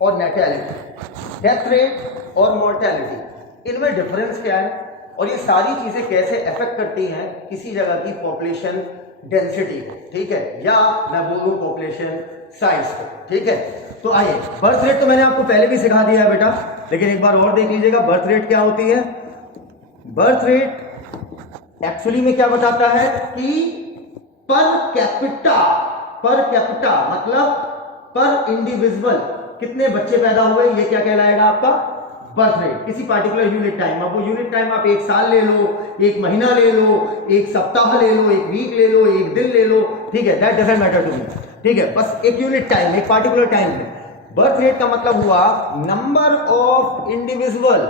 और natality, death rate और mortality, इनमें डिफरेंस क्या है और ये सारी चीजें कैसे अफेक्ट करती हैं किसी जगह की पॉपुलेशन डेंसिटी को, ठीक है, या मैं बोलूं पॉपुलेशन साइज को, ठीक है। तो आइए, बर्थ रेट तो मैंने आपको पहले भी सिखा दिया है बेटा, लेकिन एक बार और देख लीजिएगा बर्थ रेट क्या होती है। बर्थ रेट एक्चुअली में क्या बताता है कि पर कैपिटा मतलब पर इंडिविजुअल कितने बच्चे पैदा हुए, ये क्या कहलाएगा आपका बर्थ रेट, किसी पार्टिकुलर यूनिट टाइम। अब वो यूनिट टाइम आप एक साल ले लो, एक महीना ले लो, एक सप्ताह ले लो, एक वीक ले लो, एक दिन ले लो, ठीक है, that doesn't matter to me, ठीक है, बस एक यूनिट टाइम, एक पार्टिकुलर टाइम में। बर्थ रेट का मतलब हुआ number of individual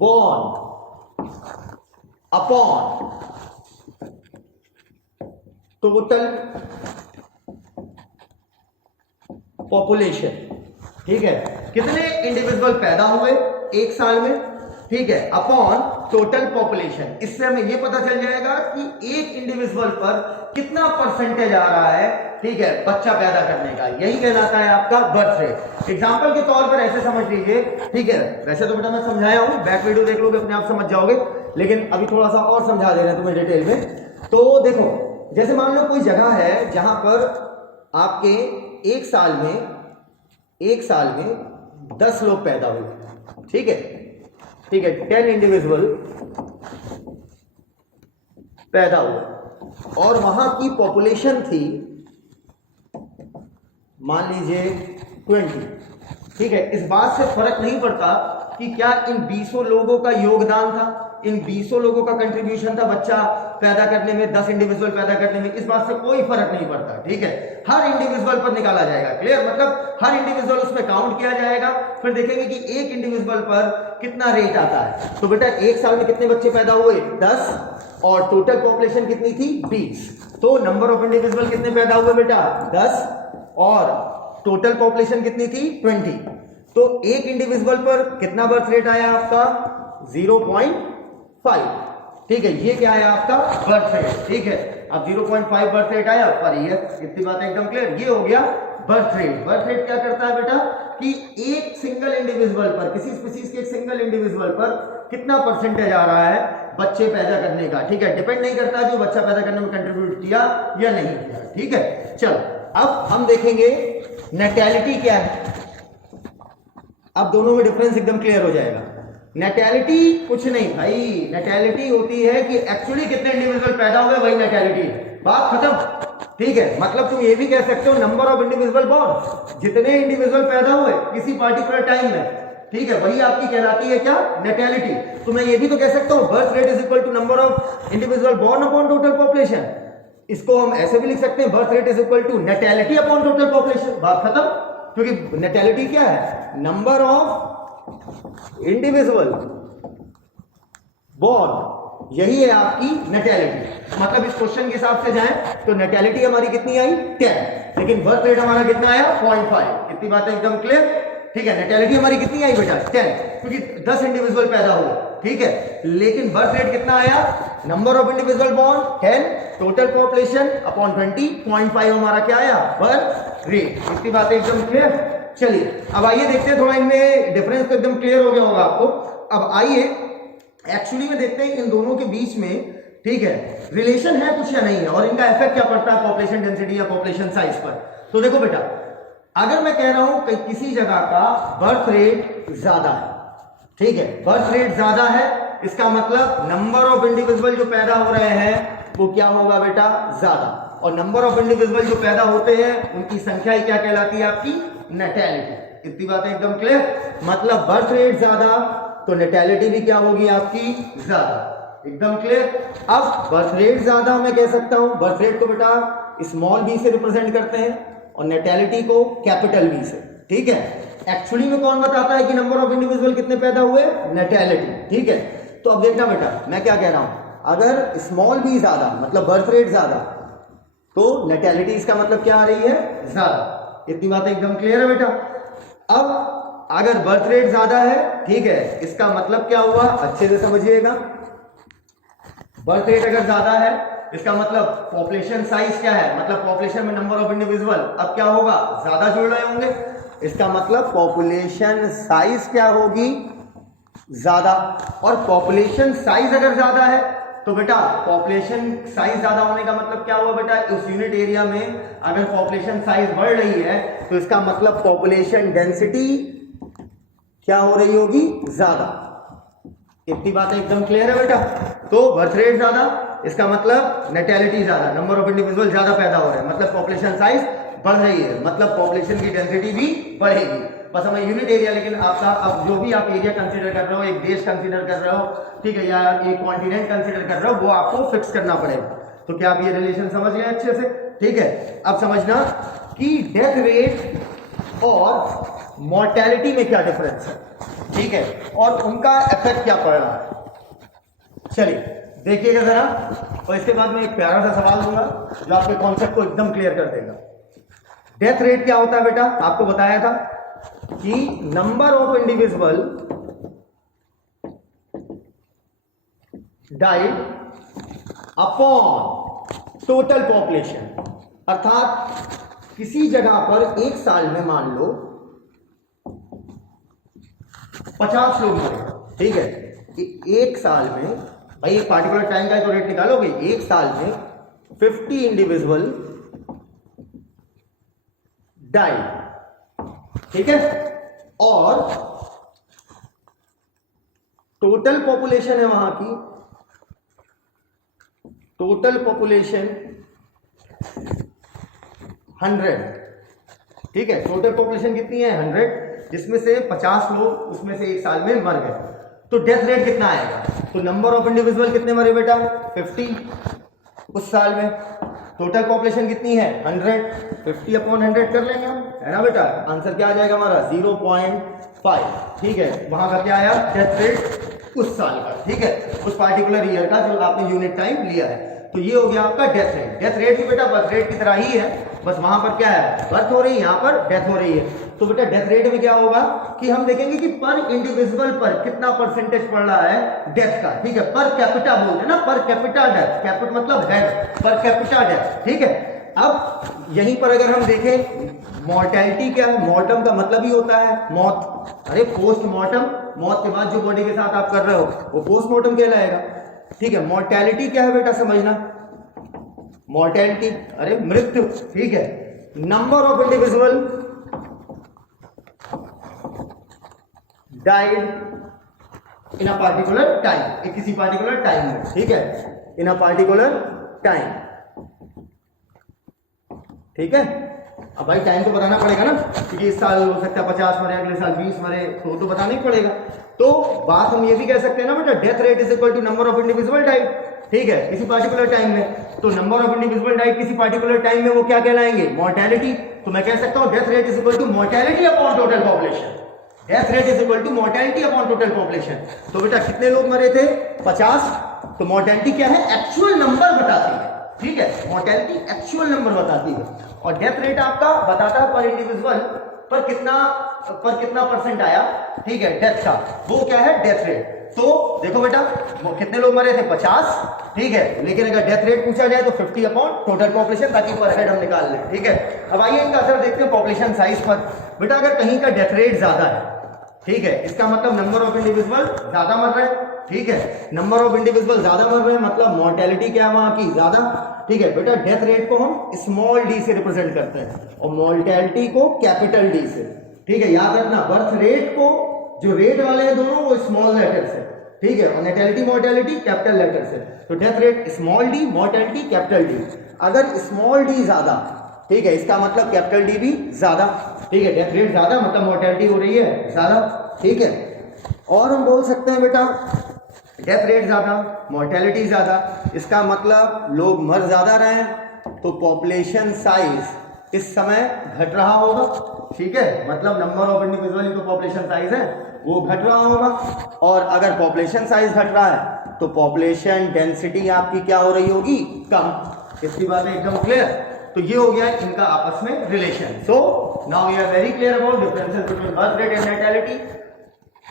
born upon total population, ठीक है, कितने इंडिविजुअल पैदा हुए एक साल में, ठीक है, अपॉन टोटल पॉपुलेशन। इससे हमें यह पता चल जाएगा कि एक इंडिविजुअल पर कितना परसेंटेज आ रहा है, ठीक है, बच्चा पैदा करने का, यही कहलाता है आपका बर्थ रेट। एग्जांपल के तौर पर ऐसे समझ लीजिए, ठीक है, वैसे तो बेटा मैं समझाया हूं, बैक वीडियो देख लोगे अपने आप समझ जाओगे, लेकिन अभी थोड़ा सा और समझा दे रहे हैं तुम्हें डिटेल में। तो देखो, जैसे मान लो कोई जगह है जहां पर आपके एक साल में 10 लोग पैदा हुए, ठीक है, 10 इंडिविजुअल पैदा हुए और वहां की पॉपुलेशन थी मान लीजिए 20, ठीक है। इस बात से फर्क नहीं पड़ता कि क्या इन 20 लोगों का योगदान था, इन 20 लोगों का कंट्रीब्यूशन था बच्चा पैदा करने में, 10 इंडिविजुअल पैदा करने में, इस बात से कोई फर्क नहीं पड़ता, ठीक है। हर इंडिविजुअल पर निकाला जाएगा, क्लियर, मतलब हर इंडिविजुअल उसमें काउंट किया जाएगा, फिर देखेंगे कि एक इंडिविजुअल पर कितना रेट आता है। तो बेटा एक साल में कितने बच्चे पैदा हुए 10 और टोटल पॉपुलेशन कितनी थी 20, तो नंबर ऑफ इंडिविजुअल कितने पैदा हुए बेटा 10 और टोटल पॉपुलेशन कितनी थी 20, तो एक इंडिविजुअल पर कितना बर्थ रेट आया आपका 0.5, ठीक है, ये क्या आया आपका बर्थ रेट, ठीक है। अब 0.5 बर्थ रेट आया पर ईयर, इतनी बात एकदम क्लियर, ये हो गया बर्थ रेट। बर्थ रेट क्या करता है बेटा कि एक सिंगल इंडिविजुअल पर, किसी स्पीशीज के एक सिंगल इंडिविजुअल पर कितना परसेंटेज आ रहा है बच्चे पैदा करने का, ठीक है, डिपेंड नहीं करता जो बच्चा पैदा करने में कंट्रीब्यूट किया या नहीं किया, ठीक है। चलो अब हम देखेंगे नेटैलिटी क्या है, अब दोनों में डिफरेंस एकदम क्लियर हो जाएगा। नेटैलिटी कुछ नहीं भाई, नेटैलिटी होती है कि एक्चुअली कितने इंडिविजुअल पैदा हुए, वही नेटैलिटी, बात खत्म, ठीक है। मतलब तुम ये भी कह सकते हो नंबर ऑफ इंडिविजुअल बॉर्न, जितने इंडिविजुअल पैदा हुए किसी पार्टिकुलर टाइम में, ठीक है, वही आपकी कहलाती है क्या नेटैलिटी। तो मैं ये भी तो कह सकता हूं birth rate is equal to number of individual born upon total population, इसको हम ऐसे भी लिख सकते हैं birth rate is equal to natality upon total population, बात खत्म, क्योंकि नेटैलिटी क्या है नंबर ऑफ इंडिविजुअल बॉर्न, यही है आपकी नेटैलिटी। मतलब इस क्वेश्चन के हिसाब से जाएं तो नेटैलिटी हमारी कितनी आई 10, लेकिन बर्थ रेट हमारा कितना आया 0.5, इतनी बातें एकदम क्लियर, ठीक है। नेटैलिटी हमारी कितनी आई बेटा 10, क्योंकि 10 इंडिविजुअल पैदा हुए, ठीक है, लेकिन बर्थ रेट कितना आया number of individual born 10, total population upon 20, 0.5 हमारा क्या आया बर्थ रेट, इतनी बातें एकदम क्लियर। चलिए अब आइए देखते हैं, थोड़ा इनमें डिफरेंस तो एकदम क्लियर हो गया होगा आपको। अब आइए एक्चुअली में देखते हैं इन दोनों के बीच में, ठीक है, रिलेशन है कुछ या नहीं है और इनका इफेक्ट क्या पड़ता है पॉपुलेशन डेंसिटी या पॉपुलेशन साइज पर। तो देखो बेटा, अगर मैं कह रहा हूं कि किसी जगह का बर्थ रेट ज्यादा है, ठीक है, बर्थ रेट ज्यादा है, इसका मतलब नंबर ऑफ इंडिविजुअल जो पैदा हो रहे हैं वो क्या होगा बेटा ज्यादा, और नंबर ऑफ इंडिविजुअल जो पैदा होते हैं उनकी संख्या ही क्या कहलाती है आपकी नेटैलिटी, इतनी बातें एकदम क्लियर। मतलब बर्थ रेट ज्यादा तो नेटैलिटी भी क्या होगी आपकी ज्यादा, एकदम क्लियर। अब बर्थ रेट ज्यादा मैं कह सकता हूं, बर्थ रेट को बेटा स्मॉल बी से रिप्रेजेंट करते हैं और नेटैलिटी को कैपिटल बी से, ठीक है। एक्चुअली में कौन बताता है कि नंबर ऑफ इंडिविजुअल कितने पैदा हुए नेटैलिटी, ठीक है। तो अब देखना बेटा मैं क्या कह रहा हूं, अगर स्मॉल बी ज्यादा मतलब बर्थ रेट ज्यादा तो नेटैलिटी इसका मतलब क्या आ रही है ज्यादा, इतनी बातें एकदम क्लियर है बेटा। अब अगर बर्थ रेट ज्यादा है, ठीक है, इसका मतलब क्या हुआ अच्छे से समझिएगा। बर्थ रेट अगर ज्यादा है इसका मतलब पॉपुलेशन साइज क्या है, मतलब पॉपुलेशन में नंबर ऑफ इंडिविजुअल अब क्या होगा, ज्यादा जुड़ रहे होंगे। इसका मतलब पॉपुलेशन साइज क्या होगी, ज्यादा। और पॉपुलेशन साइज अगर ज्यादा है तो बेटा पॉपुलेशन साइज ज्यादा होने का मतलब क्या हुआ बेटा, उस यूनिट एरिया में अगर पॉपुलेशन साइज बढ़ रही है तो इसका मतलब पॉपुलेशन डेंसिटी क्या हो रही होगी, ज्यादा। इतनी बातें एकदम क्लियर है बेटा। तो बर्थ रेट ज्यादा, इसका मतलब नेटेलिटी ज्यादा, नंबर ऑफ इंडिविजुअल ज्यादा पैदा हो रहे हैं, मतलब पॉपुलेशन साइज बढ़ रही है, मतलब पॉपुलेशन की डेंसिटी भी बढ़ेगी। बस हमें यूनिट एरिया, लेकिन आपका अब जो भी आप एरिया कंसीडर कर रहे हो, एक देश कंसीडर कर रहे हो, ठीक है, या एक कॉन्टिनेंट कंसीडर कर रहे हो, वो आपको फिक्स करना पड़ेगा। तो क्या आप ये रिलेशन समझ गए अच्छे से, ठीक है। अब समझना कि डेथ रेट और मॉर्टेलिटी में क्या डिफरेंस है, ठीक है, और उनका इफेक्ट क्या पड़ रहा है। चलिए देखिएगा जरा, और इसके बाद मैं एक प्यारा सा सवाल दूंगा जो आपके कॉन्सेप्ट को एकदम क्लियर कर देगा। डेथ रेट क्या होता है बेटा, आपको बताया था कि number of individual died upon total population, अर्थात किसी जगह पर एक साल में मान लो 50 लोग मरे, ठीक है, एक साल में, भाई एक पार्टिकुलर टाइम का तो रेट निकालोगे, एक साल में 50 इंडिविजुअल डाइड, ठीक है, और टोटल पॉपुलेशन है वहां की, टोटल पॉपुलेशन 100, ठीक है, टोटल पॉपुलेशन कितनी है 100, जिसमें से 50 लोग उसमें से एक साल में मर गए, तो डेथ रेट कितना आएगा। तो नंबर ऑफ इंडिविजुअल कितने मरे बेटा 50 उस साल में, टोटल पॉपुलेशन कितनी है 100, 50 अपॉन 100 कर लेंगे हम, है ना बेटा, आंसर क्या आ जाएगा हमारा 0.5, ठीक है। वहां का क्या आया डेथ रेट उस साल का, ठीक है, उस पार्टिकुलर ईयर का जो आपने यूनिट टाइम लिया है। तो ये हो गया आपका डेथ रेट। डेथ रेट भी बेटा बर्थ रेट की तरह ही है, बस वहां पर क्या है बर्थ हो रही है, यहाँ पर डेथ हो रही है। तो बेटा डेथ रेट में क्या होगा कि हम देखेंगे कि पर इंडिविजुअल पर कितना परसेंटेज पड़ रहा है डेथ का, ठीक है, पर कैपिटा बोलते हैं ना, पर कैपिटा डेथ, कैपिट मतलब हेड, पर कैपिटा डेथ, ठीक है। अब यहीं पर अगर हम देखें मॉर्टेलिटी क्या है, मॉर्टम का मतलब ही होता है मौत, अरे पोस्टमार्टम, मौत के बाद जो बॉडी के साथ आप कर रहे हो वो पोस्टमार्टम कहलाएगा, ठीक है। मॉर्टेलिटी क्या है बेटा समझना, मॉर्टेलिटी अरे मृत्यु, ठीक है, number of individual died in a particular time, किसी पार्टिकुलर टाइम में, ठीक है, इन अ पार्टिकुलर टाइम, ठीक है। अब भाई टाइम तो बताना पड़ेगा ना, क्योंकि इस साल हो सकता है 50 मरे, अगले साल 20 मरे, तो बताना ही पड़ेगा। तो बात हम ये भी कह सकते हैं ना बेटा, death rate is equal to number of individual died, ठीक है, किसी पार्टिकुलर टाइम में। तो नंबर ऑफ इंडिविजुअल डाइड किसी पार्टिकुलर टाइम में वो क्या कहलाएंगे मॉर्टेलिटी। तो मैं कह सकता हूं death rate is equal to mortality upon total population, death rate is equal to mortality upon total population. तो बेटा कितने लोग मरे थे 50, तो मॉर्टेलिटी क्या है एक्चुअल नंबर बताती है, ठीक है, मॉर्टेलिटी एक्चुअल नंबर बताती है, और डेथ रेट आपका बताता है पर इंडिविजुअल पर कितना परसेंट आया, ठीक है, डेथ का, वो क्या है डेथ रेट। तो देखो बेटा वो कितने लोग मरे थे 50, ठीक है, लेकिन अगर डेथ रेट पूछा जाए तो 50 अपॉन टोटल पॉपुलेशन, ताकि पर हेड हम निकाल लें, ठीक है। अब आइए इनका असर देखते हैं पॉपुलेशन साइज पर। बेटा अगर कहीं का डेथ रेट ज्यादा है, ठीक है, इसका मतलब नंबर ऑफ इंडिविजुअल ज्यादा मर रहे हैं, ठीक है, नंबर ऑफ इंडिविजुअल ज्यादा मर रहे हैं मतलब मॉर्टेलिटी क्या है वहां की ज्यादा, ठीक है। बेटा डेथ रेट को हम स्मॉल डी से रिप्रेजेंट करते हैं और मॉर्टेलिटी को कैपिटल डी से, ठीक है, याद रखना बर्थ रेट को जो रेट वाले हैं दोनों वो स्मॉल लेटर से, ठीक है, और नेटेलिटी मॉर्टेलिटी कैपिटल लेटर से। तो death rate small D, mortality capital D. अगर स्मॉल डी ज्यादा, ठीक है, इसका मतलब कैपिटल डी भी ज्यादा, ठीक है, डेथ रेट ज्यादा मतलब मॉर्टेलिटी हो रही है ज्यादा, ठीक है। और हम बोल सकते हैं बेटा डेथ रेट ज्यादा, मॉर्टेलिटी ज्यादा, इसका मतलब लोग मर ज्यादा रहे हैं, तो पॉपुलेशन साइज इस समय घट रहा होगा, ठीक है, मतलब नंबर ऑफ इंडिविजुअल तो पॉपुलेशन साइज है वो घट रहा होगा। और अगर पॉपुलेशन साइज घट रहा है तो पॉपुलेशन डेंसिटी आपकी क्या हो रही होगी कम। इसकी बात एकदम क्लियर। तो ये हो गया इनका आपस में relation. So now we are very clear about differences between birth rate and natality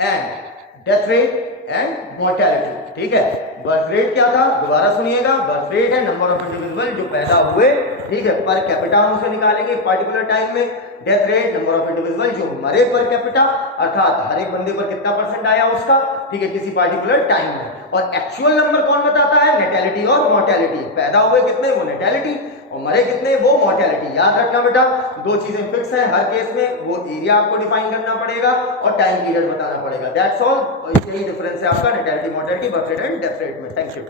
and death rate and mortality. ठीक है, बर्थ रेट क्या था दोबारा सुनिएगा, बर्थ रेट है नंबर ऑफ इंडिविजुअल जो पैदा हुए, ठीक है, पर कैपिटा हम उसे निकालेंगे पर्टिकुलर टाइम में। Death rate number of individual जो मरे पर कैपिटा, अर्थात हर एक बंदे पर कितना परसेंट आया उसका, ठीक है, किसी पर्टिकुलर टाइम में। और एक्चुअल नंबर कौन बताता है, नेटेलिटी और मोर्टेलिटी। पैदा हुए कितने वो नेटेलिटी, और मरे कितने वो मोर्टेलिटी। याद रखना बेटा, दो चीजें फिक्स है हर केस में, वो एरिया आपको डिफाइन करना पड़ेगा और टाइम पीरियड बताना पड़ेगा। That's all. यही डिफरेंस है आपका natality, mortality, birth rate and death rate में। Thank you.